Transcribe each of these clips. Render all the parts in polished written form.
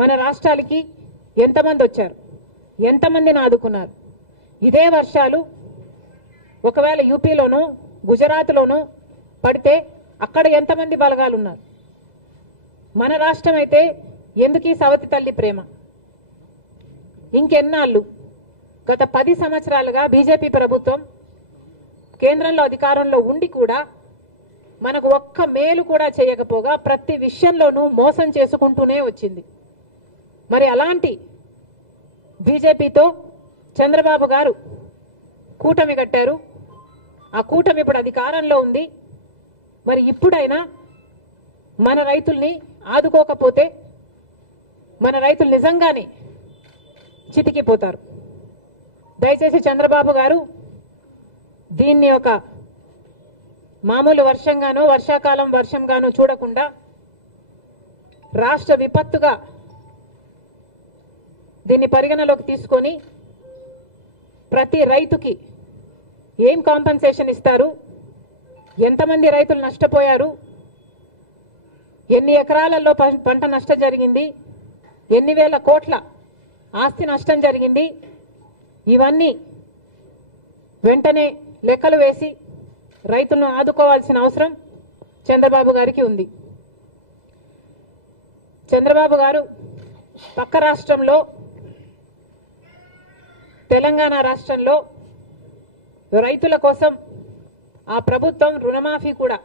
మన రాష్ట్రాలకి ఎంతమంది వచ్చారు, ఎంతమందిని ఆదుకున్నారు? ఇదే వర్షాలు ఒకవేళ యూపీలోనో గుజరాత్లోనో పడితే అక్కడ ఎంతమంది బలగాలు ఉన్నారు? మన రాష్ట్రం అయితే ఎందుకు ఈ సవతి తల్లి ప్రేమ? ఇంకెన్నాళ్ళు? గత 10 సంవత్సరాలుగా బీజేపీ ప్రభుత్వం కేంద్రంలో అధికారంలో ఉండి కూడా మనకు ఒక్క మేలు కూడా చేయకపోగా ప్రతి విషయంలోనూ మోసం చేసుకుంటూనే వచ్చింది. మరి అలాంటి బీజేపీతో చంద్రబాబు గారు కూటమి కట్టారు. ఆ కూటమి ఇప్పుడు అధికారంలో ఉంది. మరి ఇప్పుడైనా మన రైతుల్ని ఆదుకోకపోతే మన రైతులు నిజంగానే చితికిపోతారు. దయచేసి చంద్రబాబు గారు దీన్ని ఒక మామూలు వర్షంగానో వర్షాకాలం వర్షంగానో చూడకుండా రాష్ట్ర విపత్తుగా దీన్ని పరిగణలోకి తీసుకొని ప్రతి రైతుకి ఏం కాంపెన్సేషన్ ఇస్తారు, ఎంతమంది రైతులు నష్టపోయారు, ఎన్ని ఎకరాలలో పంట నష్టం జరిగింది, ఎన్ని వేల కోట్ల ఆస్తి నష్టం జరిగింది, ఇవన్నీ వెంటనే లెక్కలు వేసి రైతులను ఆదుకోవాల్సిన అవసరం చంద్రబాబు గారికి ఉంది. చంద్రబాబు గారు పక్క రాష్ట్రంలో తెలంగాణ రాష్ట్రంలో రైతుల కోసం ఆ ప్రభుత్వం రుణమాఫీ కూడా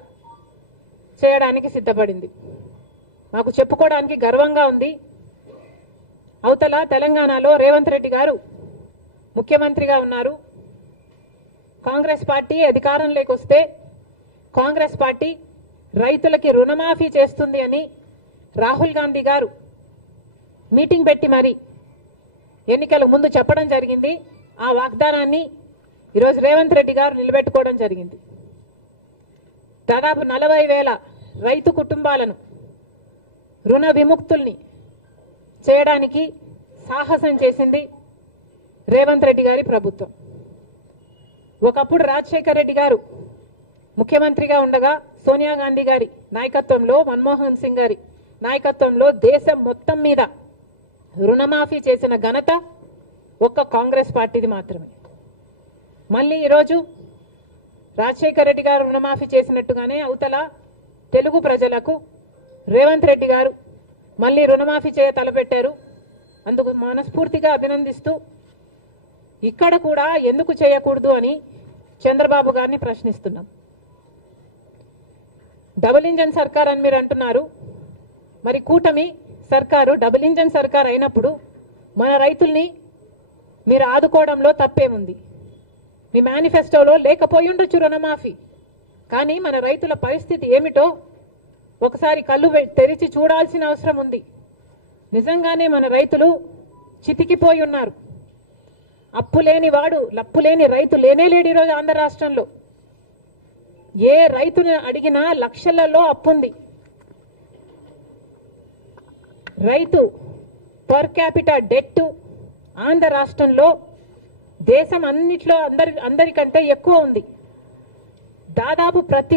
చేయడానికి సిద్ధపడింది. మాకు చెప్పుకోవడానికి గర్వంగా ఉంది. అవతల తెలంగాణలో రేవంత్ రెడ్డి గారు ముఖ్యమంత్రిగా ఉన్నారు. కాంగ్రెస్ పార్టీ అధికారంలోకి వస్తే కాంగ్రెస్ పార్టీ రైతులకి రుణమాఫీ చేస్తుంది అని రాహుల్ గాంధీ గారు మీటింగ్ పెట్టి మరి ఎన్నికల ముందు చెప్పడం జరిగింది. ఆ వాగ్దానాన్ని ఈరోజు రేవంత్ రెడ్డి గారు నిలబెట్టుకోవడం జరిగింది. దాదాపు 40,000 రైతు కుటుంబాలను రుణ విముక్తుల్ని చేయడానికి సాహసం చేసింది రేవంత్ రెడ్డి గారి ప్రభుత్వం. ఒకప్పుడు రాజశేఖర్ రెడ్డి గారు ముఖ్యమంత్రిగా ఉండగా సోనియా గాంధీ గారి నాయకత్వంలో, మన్మోహన్ సింగ్ గారి నాయకత్వంలో దేశం మొత్తం మీద రుణమాఫీ చేసిన ఘనత ఒక్క కాంగ్రెస్ పార్టీది మాత్రమే. మళ్ళీ ఈరోజు రాజశేఖర్ రెడ్డి గారు రుణమాఫీ చేసినట్టుగానే అవతల తెలుగు ప్రజలకు రేవంత్ రెడ్డి గారు మళ్ళీ రుణమాఫీ చేయ తలపెట్టారు. అందుకు మనస్ఫూర్తిగా అభినందిస్తూ ఇక్కడ కూడా ఎందుకు చేయకూడదు అని చంద్రబాబు గారిని ప్రశ్నిస్తున్నాం. డబుల్ ఇంజన్ సర్కార్ అని మీరు అంటున్నారు. మరి కూటమి సర్కారు డబుల్ ఇంజన్ సర్కార్ అయినప్పుడు మన రైతుల్ని మీరు ఆదుకోవడంలో తప్పేముంది? మీ మేనిఫెస్టోలో లేకపోయి ఉండొచ్చు రుణమాఫీ, కానీ మన రైతుల పరిస్థితి ఏమిటో ఒకసారి కళ్ళు తెరిచి చూడాల్సిన అవసరం ఉంది. నిజంగానే మన రైతులు చితికిపోయి ఉన్నారు. అప్పులేని వాడు లప్పులేని రైతు లేనే లేడు ఈరోజు ఆంధ్ర రాష్ట్రంలో. ఏ రైతుని అడిగినా లక్షలలో అప్పుంది. రైతు పర్ క్యాపిటా డెట్ ఆంధ్ర రాష్ట్రంలో దేశం అన్నిట్లో అందరికంటే ఎక్కువ ఉంది. దాదాపు ప్రతి